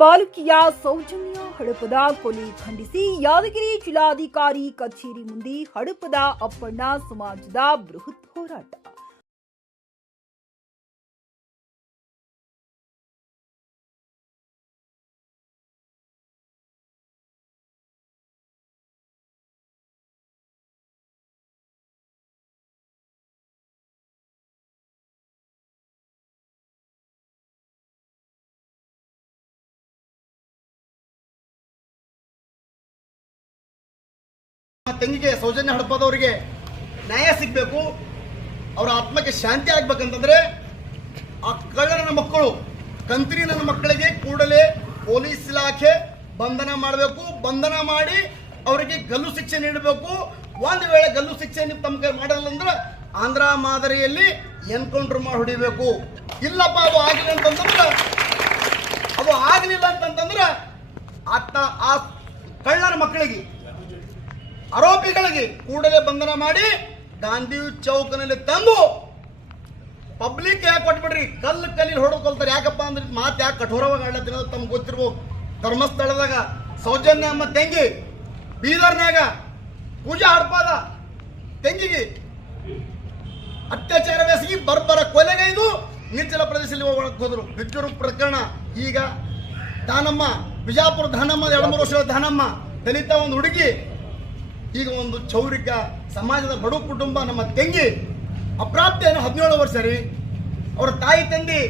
ಬಾಲಕಿಯ ಸೌಜನ್ಯ ಹಡಪದ ಕೊಲೆ ಖಂಡಿಸಿ ಯಾದಗಿರಿ ಜಿಲ್ಲಾಧಿಕಾರಿ ಕಚೇರಿ ಮುಂದೆ ಹಡಪದ ಅಪ್ಪಣ್ಣ ಸಮಾಜದ ಬೃಹತ್ ಹೋರಾಟ. ತಂಗಿಗೆ ಸೌಜನ್ಯ ಹಡಪದವರಿಗೆ ನ್ಯಾಯ ಸಿಗಬೇಕು, ಅವರ ಆತ್ಮಕ್ಕೆ ಶಾಂತಿ ಆಗ್ಬೇಕಂತಂದ್ರೆ ಆ ಕಳ್ಳನ ಮಕ್ಕಳು, ಕಂತ್ರಿ ನನ್ನ ಮಕ್ಕಳಿಗೆ ಕೂಡಲೇ ಪೊಲೀಸ್ ಇಲಾಖೆ ಬಂಧನ ಮಾಡಬೇಕು. ಬಂಧನ ಮಾಡಿ ಅವರಿಗೆ ಗಲ್ಲು ಶಿಕ್ಷೆ ನೀಡಬೇಕು. ಒಂದು ವೇಳೆ ಗಲ್ಲು ಶಿಕ್ಷೆ ನೀವು ತಮ್ಮ ಕೈ ಮಾಡಲ್ಲ ಅಂದ್ರೆ ಆಂಧ್ರ ಮಾದರಿಯಲ್ಲಿ ಎನ್ಕೌಂಟರ್ ಮಾಡಿ ಹೊಡಿಬೇಕು. ಇಲ್ಲಪ್ಪ, ಅದು ಆಗಿಲ್ಲ ಅಂತಂದ್ರೆ, ಅದು ಆಗಲಿಲ್ಲ ಅಂತಂತಂದ್ರೆ ಆತ ಆ ಕಳ್ಳನ ಮಕ್ಕಳಿಗೆ ಆರೋಪಿಗಳಿಗೆ ಕೂಡಲೇ ಬಂಧನ ಮಾಡಿ ಗಾಂಧಿ ಚೌಕನಲ್ಲಿ ತಂದು ಪಬ್ಲಿಕ್ ಯಾಕೆ ಕೊಟ್ಬಿಡ್ರಿ? ಕಲ್ಲು ಕಲ್ಲಿ ಹೊಡೆದು ಯಾಕಪ್ಪ ಅಂದ್ರೆ ಮಾತು ಯಾಕೆ ಕಠೋರವಾಗಿ ಆಡ್ಲತ್ತಿನ ತಮ್ಗೆ ಗೊತ್ತಿರ್ಬೋದು. ಧರ್ಮಸ್ಥಳದಾಗ ಸೌಜನ್ಯ ಅಮ್ಮ ತೆಂಗಿ, ಬೀದರ್ನಾಗ ಪೂಜಾ ಹಡ್ಪಾದ ತೆಂಗಿಗೆ ಅತ್ಯಾಚಾರವೆಸಗಿ ಬರ್ಬರ ಕೊಲೆಗೈದು ನೀಚಲ ಪ್ರದೇಶದಲ್ಲಿ ಹೋಗಕ್ಕೆ ಹೋದ್ರು. ಬಿದ್ದೂರು ಪ್ರಕರಣ ಈಗ ದಾನಮ್ಮ, ಬಿಜಾಪುರ ದಾನಮ್ಮ ಎರಡು ಮೂರು ವರ್ಷದ ದಾನಮ್ಮ, ದಲಿತ ಒಂದು ಹುಡುಗಿ ಈಗ ಒಂದು ಚೌರಿಕ ಸಮಾಜದ ಬಡು ಕುಟುಂಬ ನಮ್ಮ ತಂಗಿ ಅಪ್ರಾಪ್ತ ಏನೋ ಹದಿನೇಳು ವರ್ಷ ರೀ. ಅವ್ರ ತಾಯಿ ತಂದೆ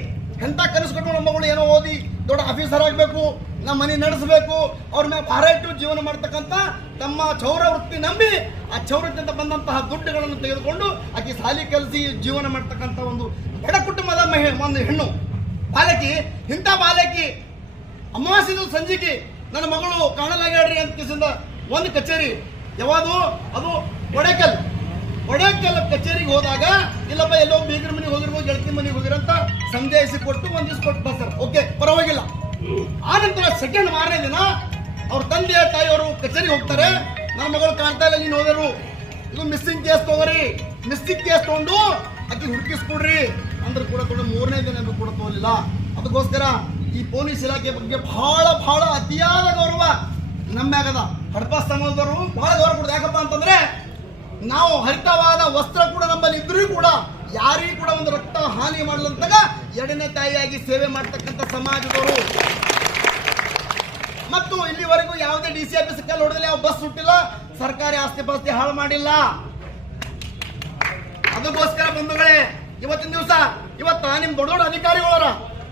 ಎಂಥ ಕನಸು ನಮ್ಮ ಮಗಳು ಏನೋ ಓದಿ ದೊಡ್ಡ ಆಫೀಸರ್ ಆಗಬೇಕು, ನಮ್ಮ ಮನೆ ನಡೆಸಬೇಕು, ಅವ್ರ ಮೇಲೆ ಭಾರ ಇಟ್ಟು ಜೀವನ ಮಾಡ್ತಕ್ಕಂಥ ತಮ್ಮ ಚೌರ ವೃತ್ತಿ ನಂಬಿ ಆ ಚೌರದಿಂದ ಬಂದಂತಹ ದುಡ್ಡುಗಳನ್ನು ತೆಗೆದುಕೊಂಡು ಆಕೆ ಸಾಲಿ ಕಲಿಸಿ ಜೀವನ ಮಾಡ್ತಕ್ಕಂಥ ಒಂದು ಬಡ ಕುಟುಂಬದ ಮಹಿ, ಒಂದು ಹೆಣ್ಣು. ಬಾಲಕಿ, ಇಂಥ ಬಾಲಕಿ, ಅಮಾವಾಸ್ಯದ ಸಂಜಿಕೆ ನನ್ನ ಮಗಳು ಕಾಣಲಾಗ್ಯಾಡ್ರಿ ಅಂತ ಕಿಸಿಂದ ಒಂದು ಕಚೇರಿ ಯಾವುದು? ಅದು ಒಡೆಕಲ್. ಒಡೆಕಲ್ ಕಚೇರಿಗೆ ಹೋದಾಗ, ಇಲ್ಲಪ್ಪ, ಎಲ್ಲೋ ಬೀಗರ ಮನೆಗೆ ಹೋಗಿರ್ಬೋದು, ಗೆಳತಿ ಮನೆಗೆ ಹೋಗಿರಂತ ಸಂದೇಶ ಕೊಟ್ಟು ದಿವಸ ಕೊಟ್ಟು ಬಸ್ ಓಕೆ, ಪರವಾಗಿಲ್ಲ. ಆನಂತರ ನಂತರ ಸೆಕೆಂಡ್ ಮಾರನೇ ದಿನ ಅವ್ರ ತಂದೆ, ತಾಯಿಯವರು ಕಚೇರಿಗೆ ಹೋಗ್ತಾರೆ. ನನ್ನ ಮಗಳು ಕಾಣ್ತಾ ಇಲ್ಲ ನೀನು ಹೋದರು. ಇದು ಮಿಸ್ಸಿಂಗ್ ಕೇಸ್ ತಗೋರಿ. ಮಿಸ್ಸಿಂಗ್ ಕೇಸ್ ತಗೊಂಡು ಅಕ್ಕಿ ಹುಡುಕಿಸ್ಕೊಡ್ರಿ ಅಂದ್ರೆ ಕೂಡ ಕೂಡ ಮೂರನೇ ದಿನ ಕೂಡ ತಗೋಲಿಲ್ಲ. ಅದಕ್ಕೋಸ್ಕರ ಈ ಪೊಲೀಸ್ ಇಲಾಖೆ ಬಗ್ಗೆ ಬಹಳ ಬಹಳ ಅತಿಯಾದ ಗೌರವ ನಮ್ಮ್ಯಾಗದ. ಹಡಪ ಸಮಾಜದವರು ಬಹಳ ಗೌರವ ಕೊಡೋದು. ಯಾಕಪ್ಪ ಅಂತಂದ್ರೆ ನಾವು ಹರಿತವಾದ ವಸ್ತ್ರ ಕೂಡ ನಮ್ಮಲ್ಲಿ ಇದ್ರೂ ಕೂಡ ಯಾರಿಗೂ ಕೂಡ ಒಂದು ರಕ್ತ ಹಾನಿ ಮಾಡಲಂತಾಗ ಎರಡನೇ ತಾಯಿಯಾಗಿ ಸೇವೆ ಮಾಡ್ತಕ್ಕಂಥ ಸಮಾಜದವರು. ಮತ್ತು ಇಲ್ಲಿವರೆಗೂ ಯಾವುದೇ ಡಿ ಸಿ ಆಫೀಸ್ ಕಲ್ಲಿ ಹೊಡೆದಿಲ್ಲ ಯಾವ ಬಸ್ ಸುಟ್ಟಿಲ್ಲ ಸರ್ಕಾರಿ ಆಸ್ತಿ ಪಾಸ್ತಿ ಹಾಳು ಮಾಡಿಲ್ಲ. ಅದಕ್ಕೋಸ್ಕರ ಬಂಧುಗಳೇ, ಇವತ್ತಿನ ದಿವಸ ಇವತ್ತ ನಿಮ್ ದೊಡ್ಡ ದೊಡ್ಡ ಅಧಿಕಾರಿಗಳವರ,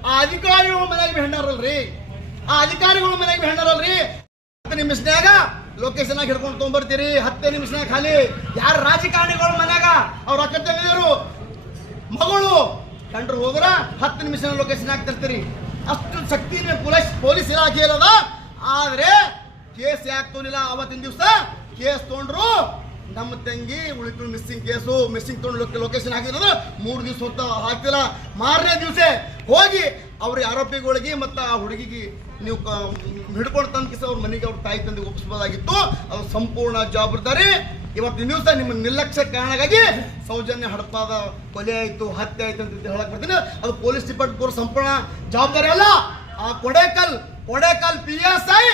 ಆ ಅಧಿಕಾರಿಗಳ ಮನೆಯಾಗಿ ಹೆಣ್ಣಾರಲ್ರಿ? ಆ ಅಧಿಕಾರಿಗಳ ಮನೆಯಾಗಿ ಹೆಣ್ಣಾರಲ್ರಿ? ಹತ್ತು ನಿಮಿಷನ್ಯಾಗ ಲೊಕೇಶನ್ ಹಿಡ್ಕೊಂಡು ತೊಗೊಂಡ್ಬರ್ತೀರಿ. ಹತ್ತೇ ನಿಮಿಷನಾಗ ಖಾಲಿ. ಯಾರ ರಾಜಕಾರಣಿಗಳು ಮನ್ಯಾಗ ಅವ್ರ ತಂಗಿದಿರು ಮಗಳು ಕಂಡ್ರು ಹೋದ್ರ ಹತ್ತು ನಿಮಿಷ ಲೊಕೇಶನ್ ಹಾಕ್ತಿರ್ತೀರಿ ಅಷ್ಟು ಶಕ್ತಿ ಪೊಲೀಸ್ ಪೊಲೀಸ್ ಇಲಾಖೆ ಇಲ್ಲದ. ಆದ್ರೆ ಕೇಸ್ ಯಾಕೆ ತೋಲಿಲ್ಲ ಅವತ್ತಿನ ದಿವಸ ಕೇಸ್ ತೊಗೊಂಡ್ರು ನಮ್ಮ ತಂಗಿ ಉಳಿತು ಮಿಸ್ಸಿಂಗ್ ಕೇಸು ಮಿಸ್ಸಿಂಗ್ ತೊಗೊಂಡು ಲೊಕೇಶನ್ ಹಾಕಿರೋದು ಮೂರು ದಿವಸ ಹೊತ್ತ ಹಾಕ್ತಿಲ್ಲ. ಮಾರನೇ ದಿವಸ ಹೋಗಿ ಅವ್ರ ಆರೋಪಿಗಳಿಗೆ ಮತ್ತು ಆ ಹುಡುಗಿಗೆ ನೀವು ಹಿಡ್ಕೊಂಡು ತಂದ ಕಿಸ ಅವ್ರ ಮನೆಗೆ ಅವ್ರ ತಾಯಿ ತಂದೆ ಒಪ್ಪಿಸ್ಬೋದಾಗಿತ್ತು. ಅದು ಸಂಪೂರ್ಣ ಜವಾಬ್ದಾರಿ. ಇವತ್ತು ನೀವು ಸಹ ನಿಮ್ಮ ನಿರ್ಲಕ್ಷ್ಯ ಕಾರಣಕ್ಕಾಗಿ ಸೌಜನ್ಯ ಹಡಪಾದ ಕೊಲೆ ಆಯ್ತು, ಹತ್ಯೆ ಆಯ್ತು ಅಂತ ಹೇಳಕ್ ಬರ್ತೀನಿ. ಅದು ಪೊಲೀಸ್ ಡಿಪಾರ್ಟ್ಮೆಂಟ್ ಸಂಪೂರ್ಣ ಜವಾಬ್ದಾರಿ ಅಲ್ಲ. ಆ Kodekal Kodekal P S I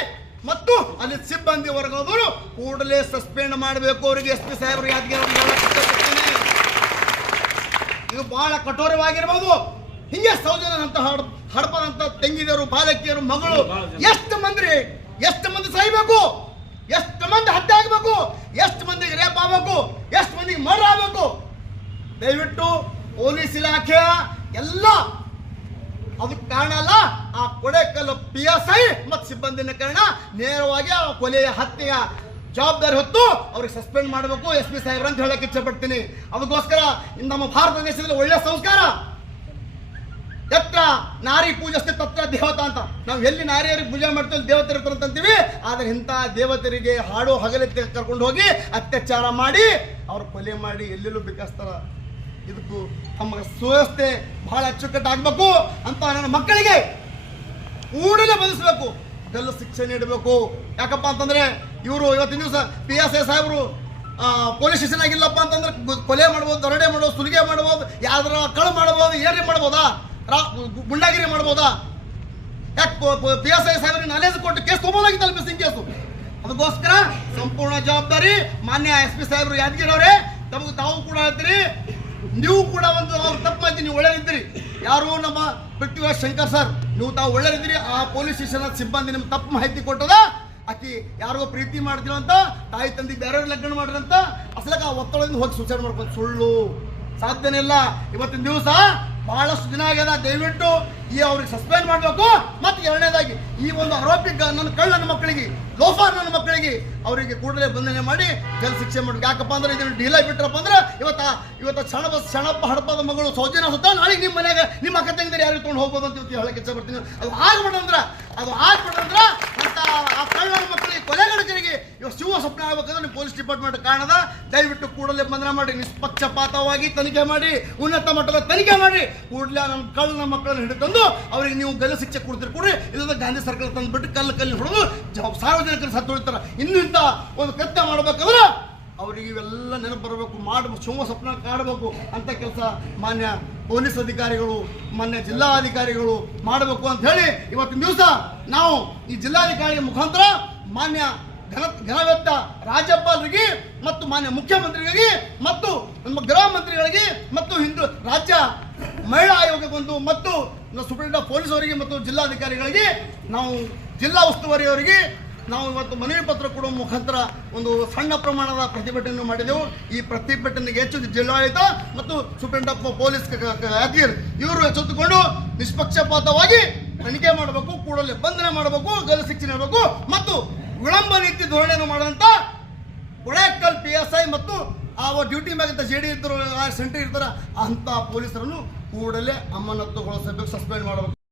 ಮತ್ತು ಅಲ್ಲಿ ಸಿಬ್ಬಂದಿ ವರ್ಗದವರು ಕೂಡಲೇ ಸಸ್ಪೆಂಡ್ ಮಾಡಬೇಕು ಅವರಿಗೆ. ಎಸ್ ಪಿ ಸಾಹೇಬರು ಯಾದಗಿರಿ ಇದು ಬಹಳ ಕಠೋರವಾಗಿರ್ಬೋದು. ಹಿಂಗೆ ಸೌಜನ್ಯನಂತ ಹಡ್ ಹಡಪದಂತ ತೆಂಗಿನರು ಬಾಲಕಿಯರು ಮಗಳು ಎಷ್ಟು ಮಂದಿ ಎಷ್ಟು ಮಂದಿ ಸಾಯ್ಬೇಕು? ಎಷ್ಟು ಮಂದಿ ಹತ್ಯೆ ಆಗಬೇಕು? ಎಷ್ಟು ಮಂದಿಗೆ ರೇಪ್ ಆಗಬೇಕು? ಎಷ್ಟು ಮಂದಿಗೆ ಮರ ಆಗಬೇಕು? ದಯವಿಟ್ಟು ಪೊಲೀಸ್ ಇಲಾಖೆ ಎಲ್ಲ ಅದಕ್ಕೆ ಕಾರಣ ಅಲ್ಲ ಆ ಕೊಡೆಕಲ್ಲು ಪಿ ಎಸ್ ಐ ಮತ್ತು ಸಿಬ್ಬಂದಿನ ಕಾರಣ ನೇರವಾಗಿ ಆ ಕೊಲೆಯ ಹತ್ಯೆಯ ಜವಾಬ್ದಾರಿ ಹೊತ್ತು ಅವ್ರಿಗೆ ಸಸ್ಪೆಂಡ್ ಮಾಡಬೇಕು ಎಸ್ ಪಿ ಸಾಹೇಬ್ರ ಅಂತ ಹೇಳಕ್ಕೆ ಇಚ್ಛೆ ಪಡ್ತೀನಿ. ಅದಕ್ಕೋಸ್ಕರ ನಮ್ಮ ಭಾರತ ದೇಶದಲ್ಲಿ ಒಳ್ಳೆಯ ಸಂಸ್ಕಾರ. ಎತ್ರ ನಾರಿ ಪೂಜೆ ತತ್ರ ದೇವತಾ ಅಂತ. ನಾವು ಎಲ್ಲಿ ನಾರಿಯರಿಗೆ ಪೂಜೆ ಮಾಡ್ತೀವಿ ದೇವತೆ ಇರ್ತಾರೆ ಅಂತೀವಿ. ಆದ್ರೆ ಇಂಥ ದೇವತೆರಿಗೆ ಹಾಡು ಹಗಲೆತ್ತೆ ಕರ್ಕೊಂಡು ಹೋಗಿ ಅತ್ಯಾಚಾರ ಮಾಡಿ ಅವ್ರು ಕೊಲೆ ಮಾಡಿ ಎಲ್ಲೆಲ್ಲೂ ಬಿಕ್ಕಿಸ್ತಾರ. ಇದಕ್ಕೂ ತಮ್ಮ ಸುವ್ಯವಸ್ಥೆ ಬಹಳ ಅಚ್ಚುಕಟ್ಟಾಗಬೇಕು ಅಂತ ನನ್ನ ಮಕ್ಕಳಿಗೆ ಕೂಡಲೇ ಬಂಧಿಸಬೇಕು ಇದೆಲ್ಲ ಶಿಕ್ಷೆ ನೀಡಬೇಕು. ಯಾಕಪ್ಪ ಅಂತಂದ್ರೆ ಇವರು ಇವತ್ತಿನ ದಿವಸ ಪಿ ಎಸ್ ಐ ಸಾಹೇಬರು ಪೊಲೀಸ್ ಸ್ಟೇಷನ್ ಆಗಿಲ್ಲಪ್ಪ ಅಂತಂದ್ರೆ ಕೊಲೆ ಮಾಡ್ಬೋದು, ದರೋಡೆ ಮಾಡ್ಬೋದು, ಸುಲಿಗೆ ಮಾಡ್ಬೋದು, ಯಾವ್ದಾರ ಕಳು ಮಾಡ್ಬೋದು ಏನೇ ಮಾಡ್ಬೋದಾ? ರಾ ಗುಂಡಾಗಿರಿ ಮಾಡ್ಬೋದಾ? ಯಾಕೆ ಪಿ ಎಸ್ ಐ ಸಾಹೇಬ್ರಿಗೆ ನಾಲೇಜ್ ಕೊಟ್ಟು ಕೇಸ್ ತೊಗೊಬೋದಾಗಿತ್ತಲ್ಲ ಮಿಸ್ಸಿಂಗ್ ಕೇಸು. ಅದಕ್ಕೋಸ್ಕರ ಸಂಪೂರ್ಣ ಜವಾಬ್ದಾರಿ ಮಾನ್ಯ ಎಸ್ ಪಿ ಸಾಹೇಬ್ರು ಯಾದಗಿರಿ ಅವರೇ, ತಮಗೆ ತಾವು ಕೂಡ ಹೇಳ್ತೀರಿ. ನೀವು ಕೂಡ ಒಂದು ಅವ್ರು ತಪ್ಪು ಮಾಡ್ತೀನಿ ನೀವು ಒಳ್ಳೆದಿದ್ದೀರಿ ಯಾರು ನಮ್ಮ ಪೃಥ್ವಿರಾಜ್ ಶಂಕರ್ ಸರ್, ನೀವು ತಾವು ಒಳ್ಳೆದಿದ್ದೀರಿ ಆ ಪೊಲೀಸ್ ಸ್ಟೇಷನ್ ಸಿಬ್ಬಂದಿ ನಿಮ್ಗೆ ತಪ್ಪು ಮಾಹಿತಿ ಕೊಟ್ಟದ. ಆಕಿ ಯಾರಿಗೋ ಪ್ರೀತಿ ಮಾಡ್ತಿರೋ ಅಂತ, ತಾಯಿ ತಂದೆ ಬೇರೆಯವ್ರ ಲಗ್ನ ಮಾಡಿರಂತ ಅಸಲಕ್ಕೆ ಆ ಒತ್ತಡದಿಂದ ಹೋಗಿ ಸೂಚನೆ ಮಾಡ್ಕೊಂಡು ಸುಳ್ಳು. ಸಾಧ್ಯನೇ ಇಲ್ಲ. ಇವತ್ತಿನ ದಿವಸ ಬಹಳಷ್ಟು ದಿನ ಆಗ್ಯದ. ದಯವಿಟ್ಟು ಈ ಅವ್ರಿಗೆ ಸಸ್ಪೆಂಡ್ ಮಾಡಬೇಕು. ಮತ್ತೆ ಎರಡನೇದಾಗಿ, ಈ ಒಂದು ಆರೋಪಿ ನನ್ನ ಕಳ್ಳ ನನ್ನ ಮಕ್ಕಳಿಗೆ, ಲೋಫಾರ್ ನನ್ನ ಮಕ್ಕಳಿಗೆ ಅವರಿಗೆ ಕೂಡಲೇ ಬಂಧನೆ ಮಾಡಿ ಜೈಲು ಶಿಕ್ಷೆ ಮಾಡ್ಬೇಕು. ಯಾಕಪ್ಪ ಅಂದ್ರೆ ಇದನ್ನು ಢೀಲ ಬಿಟ್ರಪ್ಪ ಅಂದ್ರೆ ಇವತ್ತ ಇವತ್ತ ಸಣ್ಣ ಸಣ್ಣಪ್ಪ ಹಡಪದ ಮಗಳು ಸೌಜನ್ಯ ಸುತ್ತ. ನಾಳೆಗೆ ನಿಮ್ಮ ಮನೆಯಾಗ ನಿಮ್ಮ ಅಕ್ಕ ತಂಗಿದ್ರೆ ಯಾರು ತೊಗೊಂಡು ಹೋಗ್ಬೋದು ಅಂತ ಇವತ್ತು ಹೇಳಕ್ಕೆ ಇಚ್ಛೆ ಬರ್ತೀನಿ ಅದು ಆಗ್ಬಿಡಂದ್ರೆ ಅದು ಆಗ್ಬಿಡಂದ್ರ ಆ ಕಳ್ಳರ ಮಕ್ಕಳಿಗೆ ಕೊಲೆಗಡಕರಿಗೆ ಇವಾಗ ಶಿವ ಸ್ವಪ್ನ ಆಗ್ಬೇಕಂದ್ರೆ ನೀವು ಪೊಲೀಸ್ ಡಿಪಾರ್ಟ್ಮೆಂಟ್ ಕಾಣದ. ದಯವಿಟ್ಟು ಕೂಡಲೇ ಬಂಧನ ಮಾಡಿ, ನಿಷ್ಪಕ್ಷಪಾತವಾಗಿ ತನಿಖೆ ಮಾಡಿ, ಉನ್ನತ ಮಟ್ಟದ ತನಿಖೆ ಮಾಡಿ. ಕೂಡಲೇ ನಮ್ಮ ಕಳ್ಳನ ಮಕ್ಕಳನ್ನು ಹಿಡಿತಂದು ಅವರಿಗೆ ನೀವು ಗಲ್ಲ ಶಿಕ್ಷೆ ಕೊಡ್ತೀರಿ, ಕೊಡ್ರಿ. ಇಲ್ಲದ ಗಾಂಧಿ ಸರ್ಕಲ್ ತಂದ್ಬಿಟ್ಟು ಕಲ್ಲು ಕಲ್ಲಿ ಹೊಡೆದು ಸಾರ್ವಜನಿಕರು ಸತ್ತು ಹೊಡಿತಾರೆ ಇನ್ನು ಇಂಥ ಒಂದು ಕೃತ್ಯ ಮಾಡ್ಬೇಕಾದ್ರೆ ಅವರಿಗೆ ಇವೆಲ್ಲ ನೆನಪು ಬರಬೇಕು. ಮಾಡಬೇಕು ಶುಭ ಸ್ವಪ್ನ ಕಾಡಬೇಕು ಅಂತ ಕೆಲಸ ಮಾನ್ಯ ಪೊಲೀಸ್ ಅಧಿಕಾರಿಗಳು, ಮಾನ್ಯ ಜಿಲ್ಲಾಧಿಕಾರಿಗಳು ಮಾಡಬೇಕು ಅಂತ ಹೇಳಿ ಇವತ್ತಿನ ದಿವಸ ನಾವು ಈ ಜಿಲ್ಲಾಧಿಕಾರಿ ಮುಖಾಂತರ ಮಾನ್ಯ ಘನ, ಘನವೆತ್ತ ರಾಜ್ಯಪಾಲರಿಗೆ ಮತ್ತು ಮಾನ್ಯ ಮುಖ್ಯಮಂತ್ರಿಗಳಿಗೆ ಮತ್ತು ನಮ್ಮ ಗೃಹ ಮಂತ್ರಿಗಳಿಗೆ ಮತ್ತು ಹಿಂದೂ ರಾಜ್ಯ ಮಹಿಳಾ ಆಯೋಗಕ್ಕೊಂದು ಮತ್ತು ನಮ್ಮ ಸುಪ್ರೀಂ ಪೊಲೀಸ್ ಅವರಿಗೆ ಮತ್ತು ಜಿಲ್ಲಾಧಿಕಾರಿಗಳಿಗೆ ನಾವು ಜಿಲ್ಲಾ ಉಸ್ತುವಾರಿಯವರಿಗೆ ನಾವು ಇವತ್ತು ಮನವಿ ಪತ್ರ ಕೊಡುವ ಮುಖಾಂತರ ಒಂದು ಸಣ್ಣ ಪ್ರಮಾಣದ ಪ್ರತಿಭಟನೆ ಮಾಡಿದೆವು. ಈ ಪ್ರತಿಭಟನೆಗೆ ಹೆಚ್ಚು ಜಿಲ್ಲಾಡಳಿತ ಮತ್ತು ಸುಪ್ರೀಂ ಪೊಲೀಸ್ ಅಧಿಕಾರಿ ಇವರು ಎಚ್ಚೆತ್ತುಕೊಂಡು ನಿಷ್ಪಕ್ಷಪಾತವಾಗಿ ತನಿಖೆ ಮಾಡಬೇಕು, ಕೂಡಲೇ ಬಂಧನ ಮಾಡಬೇಕು, ಗಲ್ಲು ಶಿಕ್ಷೆ ನೀಡಬೇಕು ಮತ್ತು ವಿಳಂಬ ನೀತಿ ಧೋರಣೆಯನ್ನು ಮಾಡಿದಂಥ ಕೊಳೆಕಲ್ ಪಿ ಎಸ್ ಐ ಮತ್ತು ಆ ಡ್ಯೂಟಿ ಮ್ಯಾಗಿಂತ ಜೆ ಡಿ ಇದ್ದರು ಸೆಂಟ್ರಿ ಇರ್ತಾರೆ ಅಂತ ಪೊಲೀಸರನ್ನು ಕೂಡಲೇ ಅಮಾನತುಗೊಳಿಸಬೇಕು, ಸಸ್ಪೆಂಡ್ ಮಾಡಬೇಕು.